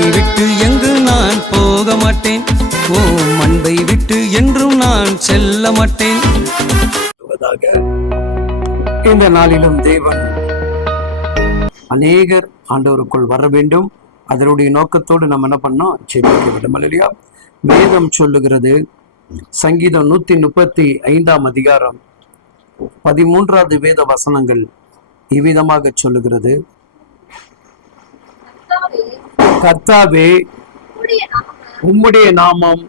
அன்பை விட்டு எங்கு நான் போக மாட்டேன் ஓம் அன்பை விட்டு என்றும் நான் செல்ல மாட்டேன் இந்த நாளிலும் தேவன் அநேகர் ஆண்டவருக்குள் வர வேண்டும். அதனுடைய நோக்கத்தோடு நம்ம என்ன பண்ணோம்? செபிக்க வேண்டும். இல்லையா வேதம் சொல்லுகிறது சங்கீதம் நூத்தி முப்பத்தி ஐந்தாம் அதிகாரம் பதிமூன்றாவது வேத வசனங்கள் இவ்விதமாக சொல்லுகிறது. கர்த்தாவே உம்முடைய நாமம்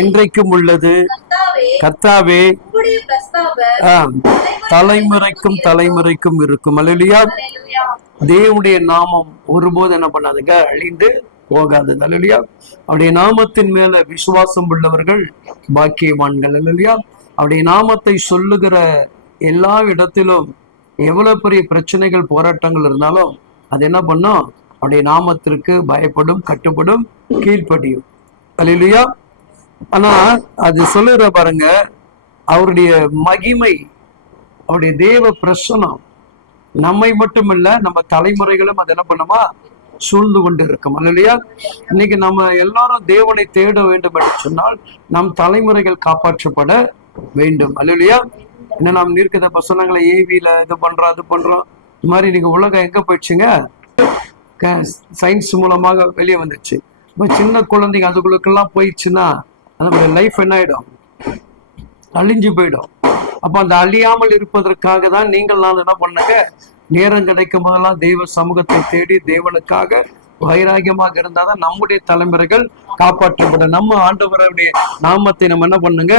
என்றைக்கும் உள்ளது. கர்த்தாவே, தலைமுறைக்கும் தலைமுறைக்கும் இருக்கும். அல்லேலூயா. தேவனுடைய நாமம் ஒருபோது என்ன பண்ணாதுங்க அழிந்து போகாது. அல்லையா அவருடைய நாமத்தின் மேல விசுவாசம் உள்ளவர்கள் பாக்கியவான்கள். இல்லையா அவருடைய நாமத்தை சொல்லுகிற எல்லா இடத்திலும் எவ்வளவு பெரிய பிரச்சனைகள் போராட்டங்கள் இருந்தாலும் அது என்ன பண்ணும்? அவருடைய நாமத்திற்கு பயப்படும் கட்டுப்படும் கீழ்ப்படியும். அல்லையா ஆனா அது சொல்லுற பாருங்க அவருடைய மகிமை அவருடைய தேவ பிரசனம் நம்மை மட்டுமல்ல நம்ம தலைமுறைகளும் அது என்ன பண்ணுமா? சூழ்ந்து கொண்டு இருக்கும் இல்லையா இன்னைக்கு நம்ம எல்லாரும் தேவனை தேட வேண்டும் என்று சொன்னால் நம் தலைமுறைகள் காப்பாற்றப்பட வேண்டும். இல்லையா என்ன நாம் நிற்கிற பசங்களை ஏவியில இது பண்றோம் அது பண்றோம். இந்த மாதிரி இன்னைக்கு உலகம் எங்க போயிடுச்சுங்க? சயின்ஸ் மூலமாக வெளியே வந்துச்சு இப்போ சின்ன குழந்தைங்க அதுக்குள்ளக்கெல்லாம் போயிடுச்சுன்னா அதனுடைய லைஃப் என்ன ஆயிடும் அழிஞ்சு போயிடும். அப்ப அந்த அழியாமல் இருப்பதற்காக தான் நீங்கள் நான் என்ன பண்ணுங்க? நேரம் கிடைக்கும் போதெல்லாம் தெய்வ சமூகத்தை தேடி தேவனுக்காக வைராகியமாக இருந்தாதான் நம்முடைய தலைமுறைகள் காப்பாற்றப்படும். நம்ம ஆண்டவருடைய நாமத்தை நம்ம என்ன பண்ணுங்க?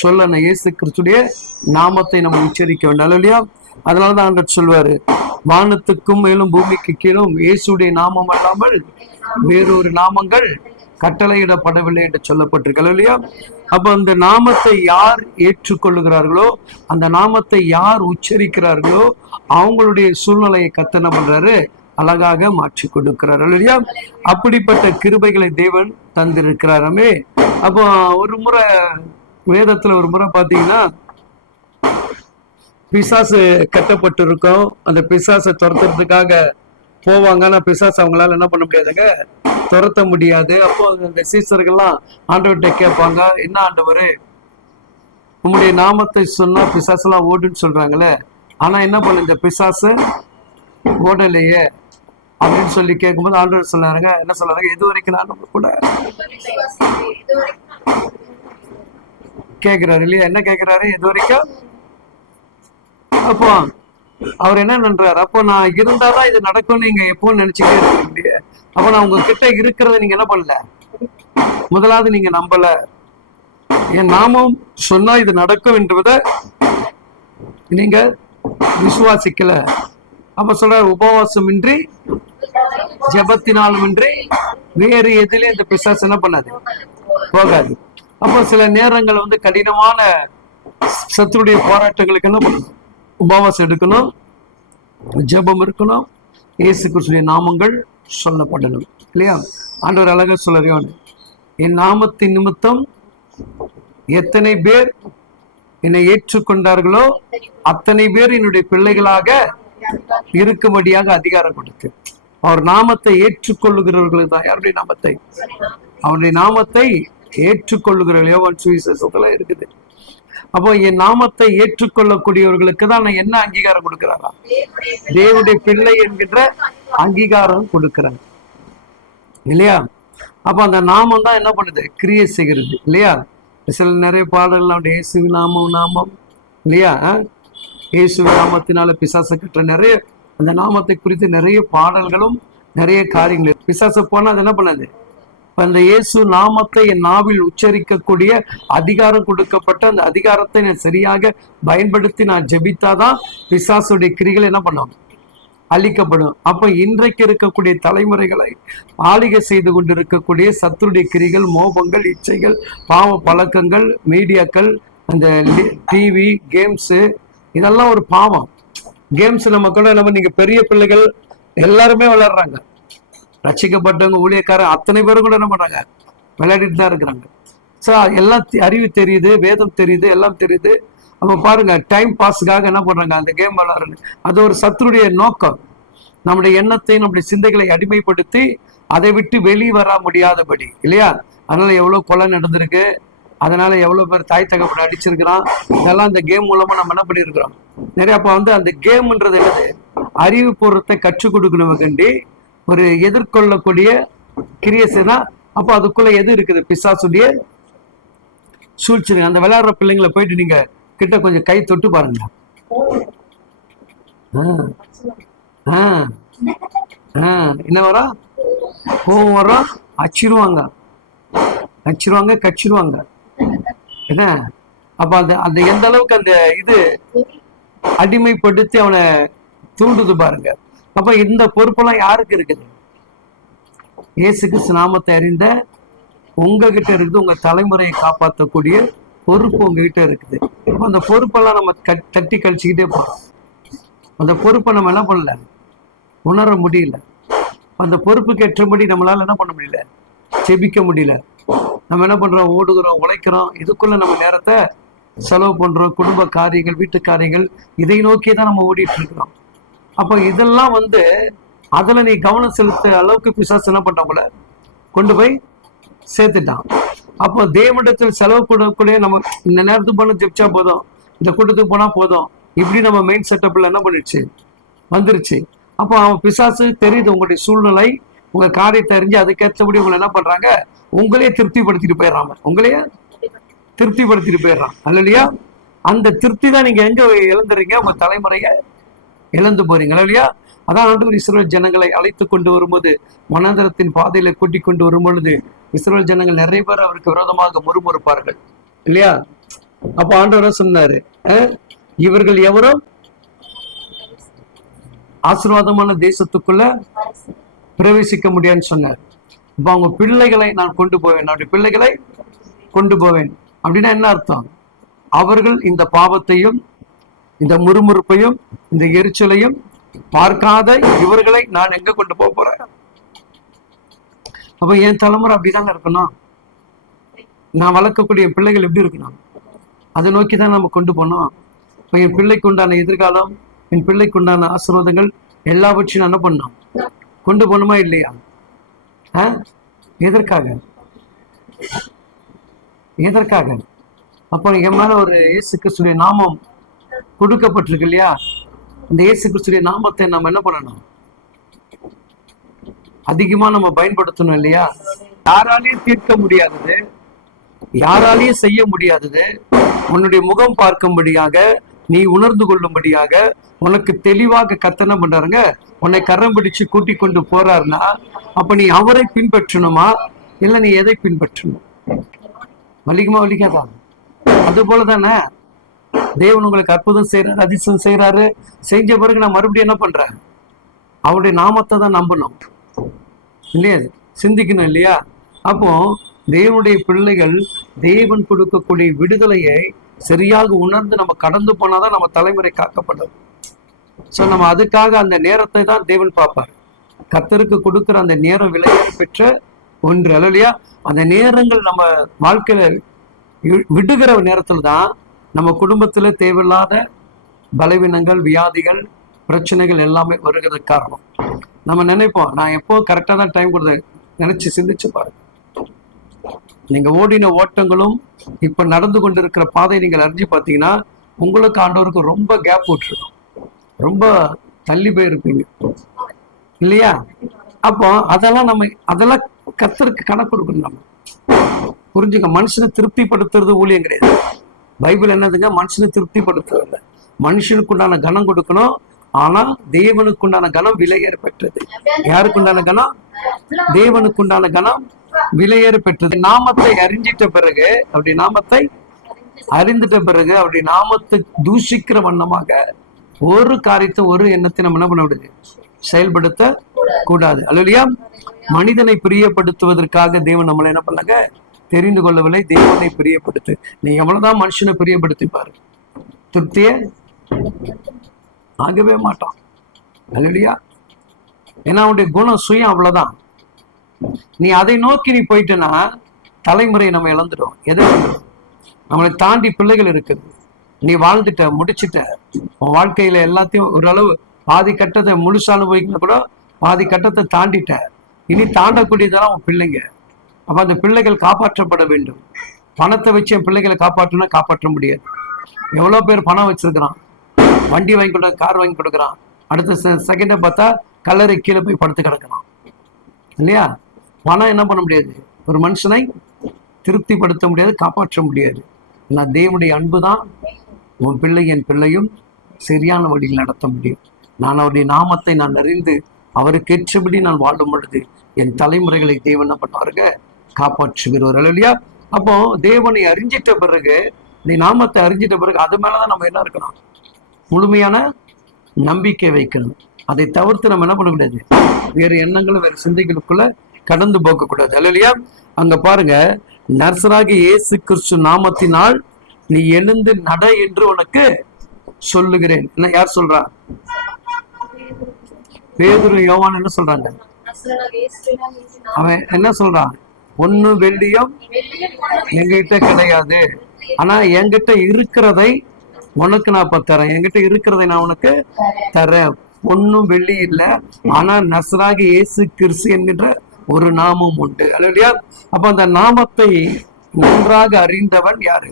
சொல்லணும். இயேசு கிறிஸ்துடைய நாமத்தை நம்ம உச்சரிக்க வேண்டும். இல்லையா அதனாலதான் ஆண்டவர் சொல்வாரு வானத்துக்கும் மேலும் பூமிக்கு கீழும் இயேசுடைய நாமம் அல்லாமல் வேறொரு நாமங்கள் கட்டளையிடப்படவில்லை என்று சொல்லப்பட்டிருக்கல இல்லையா அப்ப அந்த நாமத்தை யார் ஏற்றுக்கொள்ளுகிறார்களோ அந்த நாமத்தை யார் உச்சரிக்கிறார்களோ அவங்களுடைய சூழ்நிலையை கத்தனை பண்றாரு? அழகாக மாற்றி கொடுக்கிறார். இல்லையா அப்படிப்பட்ட கிருபைகளை தேவன் தந்திருக்கிறாரமே அப்போ ஒரு முறை வேதத்துல ஒரு முறை பாத்தீங்கன்னா பிசாசு கட்டப்பட்டிருக்கும். அந்த பிசாசை துரத்துறதுக்காக போவாங்க ஆனால் பிசாசு அவங்களால என்ன பண்ண முடியாதுங்க? துரத்த முடியாது. அப்போ அந்த சீசர்கள்லாம் ஆண்டவர்கிட்ட கேட்பாங்க என்ன ஆண்டவர்? உங்களுடைய நாமத்தை சொன்னால் பிசாசெல்லாம் ஓடுன்னு சொல்கிறாங்களே ஆனா என்ன பண்ண இந்த பிசாசு? ஓடலையே. அப்படின்னு சொல்லி கேட்கும்போது ஆண்டவர் சொன்னாருங்க. என்ன சொல்றாங்க எது வரைக்கும் நான் நம்ம கூட கேட்குறாரு இல்லையா? என்ன கேட்குறாரு? எது வரைக்கும் அப்போ அவர் என்ன நன்றாரு? அப்போ நான் இருந்தாதான் இது நடக்கும் நீங்க எப்போ நினைச்சுட்டே இருக்கீங்க அப்போ நான் உங்ககிட்ட இருக்கிறத நீங்க என்ன பண்ணல? முதலாவது நீங்க நம்பல. என் நாமம் சொன்னா இது நடக்கும் என்றதை நீங்க விசுவாசிக்கல. அப்ப சொல்ற உபவாசமின்றி ஜெபத்தினாலுமின்றி வேறு எதுலயும் இந்த பிசாசு என்ன பண்ணாது? போகாது. அப்போ சில நேரங்கள் வந்து கடினமான சத்துருடைய போராட்டங்களுக்கு என்ன பண்ணுது உபவாசம் எடுக்கணும் ஜபம் இருக்கணும் இயேசு கிறிஸ்துடைய நாமங்கள் சொல்லப்படணும் இல்லையா ஆண்டவர் அழகாக சொல்லறியோன்னு என் நாமத்தின் நிமித்தம் எத்தனை பேர் என்னை ஏற்றுக்கொண்டார்களோ அத்தனை பேர் என்னுடைய பிள்ளைகளாக இருக்கும்படியாக அதிகாரம் கொடுத்து அவர் நாமத்தை ஏற்றுக்கொள்ளுகிறவர்கள் தான் யாருடைய நாமத்தை அவருடைய நாமத்தை ஏற்றுக்கொள்ளுகிறவர்கள் யோவான் சுவிசேஷத்துல இருக்குது அப்போ என் நாமத்தை ஏற்றுக்கொள்ளக்கூடியவர்களுக்கு தான் நான் என்ன அங்கீகாரம் கொடுக்கிறாரா? தேவனுடைய பிள்ளை என்கின்ற அங்கீகாரம் கொடுக்கிறார். இல்லையா? அப்ப அந்த நாமம் தான் என்ன பண்ணுது? கிரியை செய்கிறது. இல்லையா? சில நிறைய பாடல்கள் நம்முடைய இயேசு நாமம் நாமம். இல்லையா? இயேசு நாமத்தினால பிசாச கட்டுற நிறைய அந்த நாமத்தை குறித்து நிறைய பாடல்களும் நிறைய காரியங்கள். பிசாசு போனா அது என்ன பண்ணாது? அந்த இயேசு நாமத்தை என் நாவில் உச்சரிக்கக்கூடிய அதிகாரம் கொடுக்கப்பட்ட அந்த அதிகாரத்தை நான் சரியாக பயன்படுத்தி நான் ஜெபித்தாதான் பிசாசுடைய கிரிகள் என்ன பண்ணும்? அழிக்கப்படும். அப்ப இன்றைக்கு இருக்கக்கூடிய தலைமுறைகளை ஆளிகை செய்து கொண்டிருக்கக்கூடிய சத்துருடைய கிரிகள் மோபங்கள் இச்சைகள் பாவ பழக்கங்கள் மீடியாக்கள் அந்த டிவி கேம்ஸு இதெல்லாம் ஒரு பாவம். கேம்ஸ் நம்ம கூட நம்ம நீங்க பெரிய பிள்ளைகள் எல்லாருமே விளாடுறாங்க ரசிக்கப்பட்டவங்க ஊழியக்காரர் அத்தனை பேரும் கூட என்ன பண்ணுறாங்க விளையாடிட்டு தான் இருக்கிறாங்க. ஸோ எல்லாம் அறிவு தெரியுது வேதம் தெரியுது எல்லாம் தெரியுது. அப்போ பாருங்க டைம் பாஸுக்காக என்ன பண்ணுறாங்க அந்த கேம் விளையாடுறது அது ஒரு சத்துருடைய நோக்கம். நம்முடைய எண்ணத்தை நம்முடைய சிந்தைகளை அடிமைப்படுத்தி அதை விட்டு வெளியே வர முடியாதபடி இல்லையா? அதனால எவ்வளோ கொலை நடந்திருக்கு அதனால எவ்வளோ பேர் தாய் தகப்பனை அடிச்சிருக்கிறான். இதெல்லாம் அந்த கேம் மூலமாக நம்ம என்ன பண்ணியிருக்கிறோம்? நிறைய அப்போ வந்து அந்த கேம்ன்றது என்னது? அறிவுபூர்வத்தை கற்றுக் கொடுக்கணுமக்கண்டி ஒரு எதிர்கொள்ளக்கூடிய கிரியஸ் தான் அப்போ அதுக்குள்ள எது இருக்குது? பிசாசுடைய சூழ்ச்சி அந்த விளையாடுற பிள்ளைங்களை போயிட்டு நீங்க கிட்ட கொஞ்சம் கை தொட்டு பாருங்க. என்ன வரும்? கோவம் வரும். அச்சிருவாங்க. அச்சிருவாங்க கச்சிருவாங்க. என்ன? அப்ப அந்த அந்த எந்த அளவுக்கு அந்த இது அடிமைப்படுத்தி அவனை தூண்டுது பாருங்க. அப்ப இந்த பொறுப்பெல்லாம் யாருக்கு இருக்குது? இயேசு கிறிஸ்து நாமத்தை அறிந்த உங்ககிட்ட இருக்குது உங்க தலைமுறையை காப்பாற்றக்கூடிய பொறுப்பு உங்ககிட்ட இருக்குது. அப்போ அந்த பொறுப்பெல்லாம் நம்ம கட்- தட்டி கழிச்சுக்கிட்டே போறோம். அந்த பொறுப்பை நம்ம என்ன பண்ணல? உணர முடியல. அந்த பொறுப்புக்கு ஏற்றபடி நம்மளால என்ன பண்ண முடியல? செபிக்க முடியல. நம்ம என்ன பண்றோம்? ஓடுகிறோம் உழைக்கிறோம். இதுக்குள்ள நம்ம நேரத்தை செலவு பண்றோம். குடும்ப காரியங்கள் வீட்டு காரியங்கள் இதை நோக்கி தான் நம்ம ஓடிட்டு இருக்கிறோம். அப்போ இதெல்லாம் வந்து அதுல நீ கவனம் செலுத்த அளவுக்கு பிசாசு என்ன பண்ணவங்கள கொண்டு போய் சேர்த்துட்டான். அப்போ தேவனிடத்தில் செலவு கூடக்கூடிய நம்ம இந்த நேரத்துக்கு போன ஜெபிச்சா போதும். இந்த கூட்டத்துக்கு போனா போதும். இப்படி நம்ம மெயின் செட்டப்ல என்ன பண்ணிடுச்சு? வந்துருச்சு. அப்போ அவன் பிசாசு தெரியுது உங்களுடைய சூழ்நிலை. உங்க காரியத்தை அறிஞ்சு அதுக்கேற்றபடி உங்களை என்ன பண்றாங்க? உங்களையே திருப்திப்படுத்திட்டு போயிடுறாங்க உங்களையே திருப்திப்படுத்திட்டு போயிடுறான். இல்லையா அந்த திருப்தி தான் நீங்க எங்க இழந்துறீங்க? உங்க தலைமுறையை இழந்து போறீங்களா இல்லையா? அதான் ஆண்டவர் இஸ்ரேல் ஜனங்களை அழைத்து கொண்டு வரும்போது மனந்தரத்தின் பாதையில கூட்டிக் கொண்டு வரும் பொழுது இஸ்ரேல் ஜனங்கள் நிறைய பேர் அவருக்கு விரோதமாக முறுமுறுப்பார்கள். இல்லையா? அப்ப ஆண்டவர் சொன்னாரு இவர்கள் எவரும் ஆசீர்வாதமான தேசத்துக்குள்ள பிரவேசிக்க முடியாதுன்னு சொன்னார். இப்போ அவங்க பிள்ளைகளை நான் கொண்டு போவேன் என்னுடைய பிள்ளைகளை கொண்டு போவேன். அப்படின்னா என்ன அர்த்தம்? அவர்கள் இந்த பாவத்தையும் இந்த முறுமுறுப்பையும் இந்த எரிச்சலையும் பார்க்காத இவர்களை நான் எங்க கொண்டு போக போறேன்? அப்ப என் தலைமுறை அப்படிதாங்க இருக்கணும்? நான் வளர்க்கக்கூடிய பிள்ளைகள் எப்படி இருக்கணும்? அதை நோக்கி தான் நம்ம கொண்டு போனோம் இப்போ என் பிள்ளைக்கு உண்டான எதிர்காலம் என் பிள்ளைக்கு உண்டான ஆசீர்வாதங்கள் எல்லாவற்றையும் என்ன பண்ணோம் கொண்டு போகணுமா இல்லையா? ஆ? எதற்காக? எதற்காக? அப்போ என் மேல ஒரு இயேசு கிறிஸ்துடைய நாமம் கொடுக்கப்பட்டிருக்கு இல்லையா? இந்த இயேசு கிறிஸ்துடைய நாமத்தை நம்ம என்ன பண்ணணும்? அதிகமா நம்ம பயன்படுத்தணும் இல்லையா? யாராலையும் தீர்க்க முடியாதது யாராலையும் செய்ய முடியாதது உன்னுடைய முகம் பார்க்கும்படியாக நீ உணர்ந்து கொள்ளும்படியாக உனக்கு தெளிவாக கத்தனை பண்றாருங்க. உன்னை கரம் பிடிச்சு கூட்டி கொண்டு போறாருன்னா அப்ப நீ அவரை பின்பற்றணுமா? இல்ல நீ எதை பின்பற்றணும்? வலிக்குமா வலிக்காதா? அது போல தானே தேவன் உங்களுக்கு அற்புதம் செய்யறாரு அதிசயம் செய்யறாரு செஞ்ச பிறகு நான் மறுபடியும் என்ன பண்றேன்? அவருடைய நாமத்தை தான் நம்பணும். இல்லையா? சிந்திக்கணும் இல்லையா? அப்போ தேவனுடைய பிள்ளைகள் தேவன் கொடுக்கக்கூடிய விடுதலையை சரியாக உணர்ந்து நம்ம கடந்து போனாதான் நம்ம தலைமுறை காக்கப்படும். ஸோ நம்ம அதுக்காக அந்த நேரத்தை தான் தேவன் பார்ப்பார். கத்தருக்கு கொடுக்கிற அந்த நேரம் விலையாக பெற்ற ஒன்று. அல்லையா? அந்த நேரங்கள் நம்ம வாழ்க்கையில விடுகிற நேரத்தில் தான் நம்ம குடும்பத்துல தேவையில்லாத பலவீனங்கள் வியாதிகள் பிரச்சனைகள் எல்லாமே வருகிறதுக்கு காரணம். நம்ம நினைப்போம் நான் எப்போ கரெக்டாக தான் டைம் கொடுத்தேன் நினைச்சு சிந்திச்சு பாருங்க. நீங்க ஓடின ஓட்டங்களும் இப்ப நடந்து கொண்டிருக்கிற பாதை நீங்கள் அறிஞ்சு பார்த்தீங்கன்னா உங்களுக்கு ஆண்டவருக்கு ரொம்ப கேப் விட்டுருக்கும் ரொம்ப தள்ளி போயிருப்பீங்க. இல்லையா? அப்போ அதெல்லாம் நம்ம அதெல்லாம் கத்தருக்கு கணக்கு கொடுக்கணும் நம்ம. புரிஞ்சுங்க மனுஷனை திருப்திப்படுத்துறது ஊழியம் கிடையாது. பைபிள் என்னதுங்க? மனுஷனை திருப்திப்படுத்துறது இல்லை மனுஷனுக்கு உண்டான கனம் கொடுக்கணும். ஆனா தேவனுக்கு உண்டான கனம் விலையேற பெற்றது யாருக்கு உண்டான கனம்? தேவனுக்கு உண்டான கனம் விலையேற பெற்றது நாமத்தை அறிஞ்சிட்ட பிறகு அப்படி நாமத்தை அறிந்துட்ட பிறகு அப்படி நாமத்தை தூஷிக்கிற வண்ணமாக ஒரு காரியத்தை ஒரு எண்ணத்தை நம்ம என்ன பண்ண விடுது செயல்படுத்த கூடாது அலுவலியா மனிதனை பிரியப்படுத்துவதற்காக தேவன் நம்மளை என்ன பண்ணாங்க? தெரிந்து கொள்ளவில்லை தேவனை பிரியப்படுத்து. நீ எவ்வளவுதான் மனுஷனை பிரியப்படுத்தி பாரு. திருப்தியே? ஆகவே மாட்டான். அல்லடியா ஏன்னா அவனுடைய குணம் சுயம் அவ்வளவுதான். நீ அதை நோக்கி நீ போயிட்டனா தலைமுறை நம்ம இழந்துடும். எதை? நம்மளை தாண்டி பிள்ளைகள் இருக்குது. நீ வாழ்ந்துட்ட முடிச்சிட்ட. உன் வாழ்க்கையில எல்லாத்தையும் ஓரளவு பாதி கட்டத்தை முழுசா அனுபவிக்கணும் கூட பாதி கட்டத்தை தாண்டிட்ட. இனி தாண்டக்கூடியதெல்லாம் உன் பிள்ளைங்க. அப்ப அந்த பிள்ளைகள் காப்பாற்றப்பட வேண்டும். பணத்தை வச்சு என் பிள்ளைகளை காப்பாற்றணும்னா காப்பாற்ற முடியாது. எவ்வளோ பேர் பணம் வச்சிருக்கிறான். வண்டி வாங்கி கொடு கார் வாங்கி கொடுக்குறான். அடுத்த செகண்டை பார்த்தா கல்லறை கீழே போய் படுத்து கிடக்கிறான். இல்லையா? பணம் என்ன பண்ண முடியாது? ஒரு மனுஷனை திருப்திப்படுத்த முடியாது காப்பாற்ற முடியாது. நான் தேவனுடைய அன்பு தான் உன் பிள்ளை என் பிள்ளையும் சரியான வழியில் நடத்த முடியும். நான் அவருடைய நாமத்தை நான் அறிந்து அவருக்கு ஏற்றபடி நான் வாழும் பொழுது என் தலைமுறைகளை தேவன் என்ன பண்ணுவாருங்க? காப்பாற்றுகிறவர் இல்லையா அப்போ தேவனை அறிஞ்சிட்ட பிறகு நீ நாமத்தை அறிஞ்சிட்ட பிறகு அது மேலதான் நம்ம என்ன இருக்கணும்? முழுமையான நம்பிக்கை வைக்கணும். அதை தவிர்த்து நம்ம என்ன பண்ணக்கூடாது? வேறு எண்ணங்களும் வேறு சிந்தைகளுக்குள்ள கடந்து போகக்கூடாது. இல்லையா அங்க பாருங்க நர்சராகி இயேசு கிறிஸ்து நாமத்தினால் நீ எழுந்து நட என்று உனக்கு சொல்லுகிறேன். என்ன யார் சொல்றா? பேதுரு யோவான் என்ன சொல்றாங்க? அவன் என்ன சொல்றான்? ஒண்ணு வெள்ளியும் எங்ககிட்ட கிடையாது. ஆனா என்கிட்ட இருக்கிறதை உனக்கு நான் இப்ப தரேன். என்கிட்ட இருக்கிறதை நான் உனக்கு தரேன். பொண்ணும் வெள்ளி இல்ல. ஆனா நசராகி இயேசு கிறிஸ்து என்கின்ற ஒரு நாமம் உண்டு. இல்லையா அப்ப அந்த நாமத்தை நன்றாக அறிந்தவன் யாரு?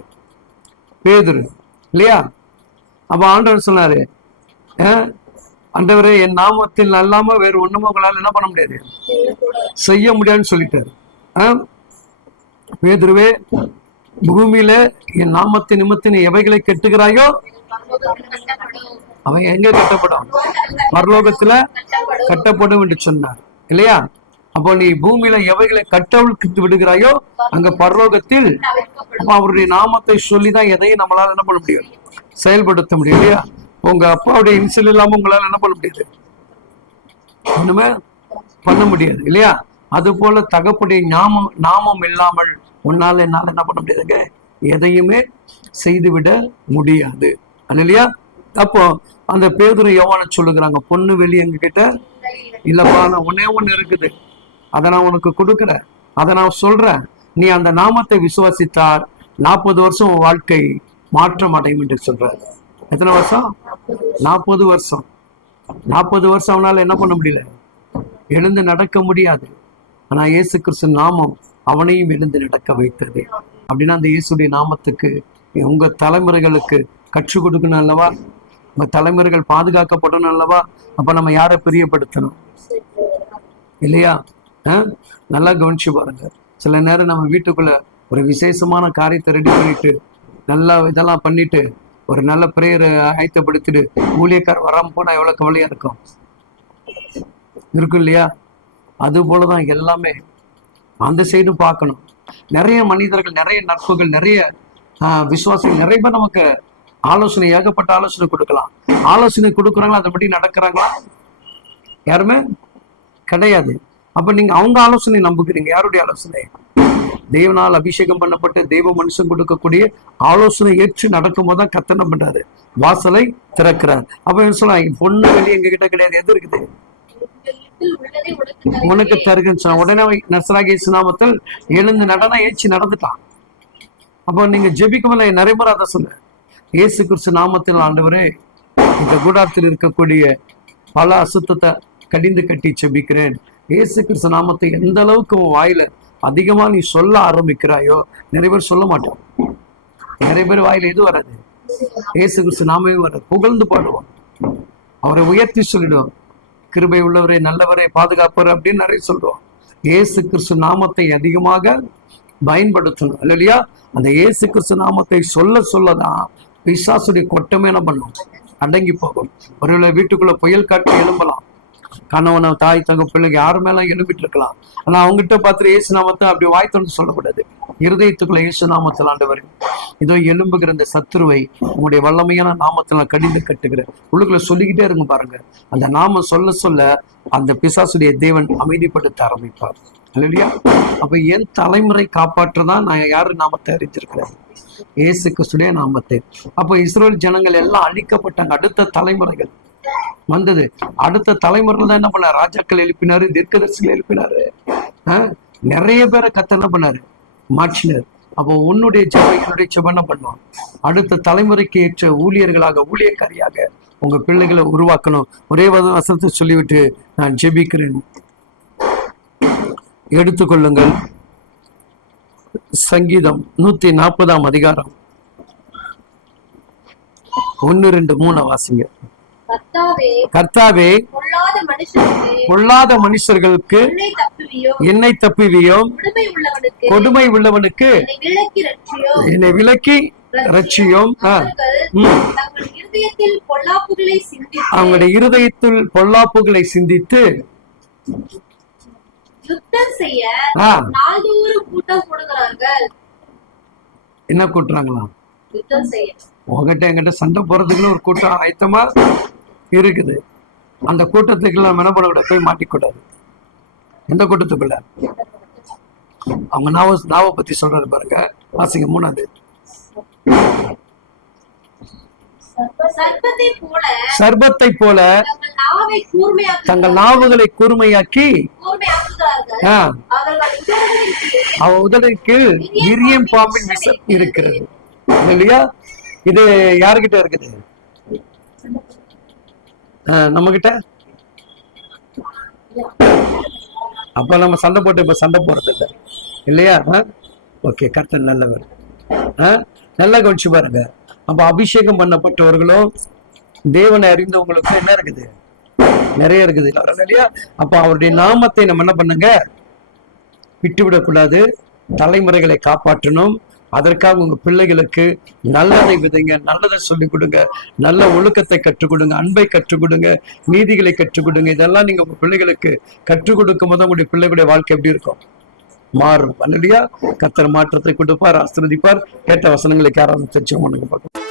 பேதுரு. இல்லையா? அப்ப ஆண்டவர் சொன்னாரு அஹ், ஆண்டவரே என் நாமத்தில் அல்லாம வேறு ஒண்ணுமே உங்களால் என்ன பண்ண முடியாது? செய்ய முடியாதுன்னு சொல்லிட்டாரு. பேதுருவே பூமியில என் நாமத்தை நிமித்தின நீ எவைகளை கெட்டுகிறாயோ அவன் எங்க கட்டப்படும்? பரலோகத்துல கட்டப்படும் என்று சொன்னார். இல்லையா? அப்போ நீ பூமியில எவைகளை கட்டவிழ்த்து விடுகிறாயோ அங்க பரலோகத்தில் அவருடைய நாமத்தை சொல்லிதான் எதையும் நம்மளால என்ன பண்ண முடியும்? செயல்படுத்த முடியும் இல்லையா? உங்க அப்பாவுடைய இன்சல் இல்லாம உங்களால என்ன பண்ண முடியாது? ஒண்ணுமே பண்ண முடியாது இல்லையா? அது போல தகப்புடைய ஞாபகம் நாமம் இல்லாமல் உன்னால என்னால என்ன பண்ண முடியாதுங்க? எதையுமே செய்துவிட முடியாது. இல்லையா அப்போ அந்த பேதுரு யோவான சொல்லுகிறாங்க பொண்ணு வெளி எங்க கிட்ட இல்லப்பா நான் ஒன்னே ஒண்ணு இருக்குது. அதை நான் உனக்கு கொடுக்குறேன். அதை நான் சொல்றேன். நீ அந்த நாமத்தை விசுவாசித்தால் நாற்பது வருஷம் உன் வாழ்க்கை மாற்றம் அடையும் என்று சொல்றாரு. எத்தனை வருஷம்? நாற்பது வருஷம். நாற்பது வருஷம் அவனால என்ன பண்ண முடியல? எழுந்து நடக்க முடியாது. ஆனா இயேசு கிறிஸ்து நாமம் அவனையும் எழுந்து நடக்க வைத்தது. அப்படின்னா அந்த இயேசுடைய நாமத்துக்கு உங்க தலைமுறைகளுக்கு கற்றுக் கொடுக்கணும் அல்லவா? உங்க தலைமுறைகள் பாதுகாக்கப்படணும் அல்லவா? அப்ப நம்ம யாரை பிரியப்படுத்தணும்? இல்லையா? நல்லா கவனிச்சு பாருங்க. சில நேரம் நம்ம வீட்டுக்குள்ள ஒரு விசேஷமான காரியத்தை ரெடி பண்ணிட்டு நல்லா இதெல்லாம் பண்ணிட்டு ஒரு நல்ல பிரேயரை ஆயத்தப்படுத்திட்டு ஊழியக்கார் வராம போனால் எவ்வளவு கவலையா இருக்கும்? இருக்கும் இல்லையா? அது போலதான் எல்லாமே அந்த சைடும் பார்க்கணும். நிறைய மனிதர்கள் நிறைய நட்புகள் நிறைய ஆஹ், விசுவாசிகள் நிறைய பேர் நமக்கு ஆலோசனை ஏகப்பட்ட ஆலோசனை கொடுக்கலாம். ஆலோசனை கொடுக்குறாங்களா அதைப்படி நடக்கிறாங்களா? யாருமே கிடையாது. அப்ப நீங்க அவங்க ஆலோசனை நம்புகிறீங்க. யாருடைய ஆலோசனை? தெய்வனால் அபிஷேகம் பண்ணப்பட்டு தெய்வ மனுஷன் கொடுக்கக்கூடிய ஆலோசனை ஏற்று நடக்கும் தான் கத்தனம் பண்றாரு வாசலை திறக்கிறார். அப்ப என்ன சொல்லலாம் பொண்ணு வெளியே எங்க கிட்ட கிடையாது. எது இருக்குது? உனக்கு உனக்கு சொன்ன உடனே அவன் நசராகி சுனாமத்தில் எழுந்து நடனம் ஏச்சி நடந்துட்டான். அப்போ நீங்க ஜெபிக்கும் நிறைய முறை அதை சொல்லு இயேசு கிறிஸ்து நாமத்தில் ஆண்டவரே இந்த கூடாரத்தில் இருக்கக்கூடிய பல அசுத்தத்தை கடிந்து கட்டி ஜெபிக்கிறேன். இயேசு கிறிஸ்து நாமத்தை எந்த அளவுக்கு உன் வாயில அதிகமா நீ சொல்ல ஆரம்பிக்கிறாயோ நிறைய பேர் சொல்ல மாட்டோம். நிறைய பேர் வாயில எது வராது. இயேசு கிறிஸ்து நாமே வராது புகழ்ந்து பாடுவோம். அவரை உயர்த்தி சொல்லிடுவோம். கிருபை உள்ளவரே நல்லவரே பாதுகாப்பவர் அப்படின்னு நிறைய சொல்றோம். இயேசு கிறிஸ்து நாமத்தை அதிகமாக பயன்படுத்தணும். இல்லையா அந்த இயேசு கிறிஸ்து நாமத்தை சொல்ல சொல்லதான் பிசாசுடைய கொட்டமே என்ன பண்ணும் அடங்கி போகும். ஒருவேளை வீட்டுக்குள்ள புயல் காட்டு எழும்பலாம். கணவனை தாய் தங்க பிள்ளைங்க யாரு மேல எழுப்பிட்டு இருக்கலாம் ஆனா அவங்ககிட்ட பார்த்துட்டு இயேசு நாமத்தை அப்படி வாய் சொல்லக்கூடாது. இருதயத்துக்குள்ள இயேசு நாமத்தில் ஆண்டவர் இதோ எழும்புகிற இந்த சத்துருவை உங்களுடைய வல்லமையான நாமத்தில் நான் கடிந்து கட்டுகிறேன். உள்ளுக்குள்ள சொல்லிக்கிட்டே இருங்க பாருங்க. அந்த நாமம் சொல்ல சொல்ல அந்த பிசாசுடைய தேவன் அமைதிப்படுத்த ஆரம்பிப்பார். இல்லையா அப்ப என் தலைமுறை காப்பாற்றுதான் நான் யாரு நாமத்தை அறிஞ்சிருக்கிறேன் இயேசு கிறிஸ்துடைய நாமத்தை. அப்போ இஸ்ரேல் ஜனங்கள் எல்லாம் அழிக்கப்பட்டாங்க. அடுத்த தலைமுறைகள். வந்தது. அடுத்த தலைமுறையில் தான் என்ன பண்ணார்? ராஜாக்கள் எழுப்பினாரு தீர்க்கதரிசிகள் எழுப்பினாரு. ஆஹ், நிறைய பேரை கத்த என்ன பண்ணாரு? மாற்றினார். அப்போ உன்னுடைய ஜெபம் என்னுடைய ஜெபம் என்ன பண்ணும்? அடுத்த தலைமுறைக்கு ஏற்ற ஊழியர்களாக ஊழியக்காரியாக உங்க பிள்ளைகளை உருவாக்கணும். ஒரே வசனத்தை சொல்லிவிட்டு நான் ஜெபிக்கிறேன். எடுத்துக்கொள்ளுங்கள். சங்கீதம் நூத்தி நாற்பதாம் அதிகாரம். ஒன்னு ரெண்டு மூணு வாசிங்க. கர்த்தாவே பொல்லாத மனுஷர்களுக்கு என்னை தப்புவியோ? கொடுமை உள்ளவனுக்கு என்னை விலக்கி ரட்சியும். அவங்களுடைய இருதயத்தில் பொல்லாப்புகளை சிந்தித்து யுத்தம் செய்ய ஆ, நாள்தோறும் கூட்டம் போடுகிறார்கள். என்ன செய்ய. உங்ககிட்ட சண்டை போறதுக்குன்னு ஒரு கூட்டம். ஆயத்தமா இருக்குது. அந்த கூட்டத்துக்குள்ள நம்ம என்ன பண்ணக்கூடாது போய் மாட்டிக்கூடாது. எந்த கூட்டத்துக்குள்ள? அவங்க நாவ நாவை பத்தி சொல்றாரு பாருங்க. வாசிங்க மூணாவது. சர்பத்தை போல தங்கள் நாவுகளை கூர்மையாக்கி அவ உதடுக்கு இரியம் பாம்பின் விஷம் இருக்கிறது. இல்லையா? இது யாருகிட்ட இருக்குது? நம்ம கிட்ட அப்ப நம்ம சண்டை போட்டு இப்ப சண்டை போறது இல்லை. இல்லையா? ஓகே கர்த்தர் நல்லவர். ஆ? நல்லா கவனிச்சு பாருங்க. அப்ப அபிஷேகம் பண்ணப்பட்டவர்களும் தேவனை அறிந்தவங்களுக்கும் என்ன இருக்குது? நிறைய இருக்குது. இல்லையா? அப்ப அவருடைய நாமத்தை நம்ம என்ன பண்ணுங்க? விட்டுவிடக்கூடாது. தலைமுறைகளை காப்பாற்றணும். அதற்காக உங்க பிள்ளைகளுக்கு நல்லதை விதைங்க நல்லதை சொல்லிக் கொடுங்க. நல்ல ஒழுக்கத்தை கற்றுக் கொடுங்க அன்பை கற்றுக் கொடுங்க நீதிகளை கற்றுக் கொடுங்க. இதெல்லாம் நீங்க உங்க பிள்ளைகளுக்கு கற்றுக் கொடுக்கும் போது உங்களுடைய பிள்ளைகளுடைய வாழ்க்கை எப்படி இருக்கும்? மாறும். இல்லையா கத்தர் மாற்றத்தை கொடுப்பார் ஆசிர்வதிப்பார். கேட்ட வசனங்களுக்கு யாராவது தெரிஞ்சவங்க பார்க்கணும்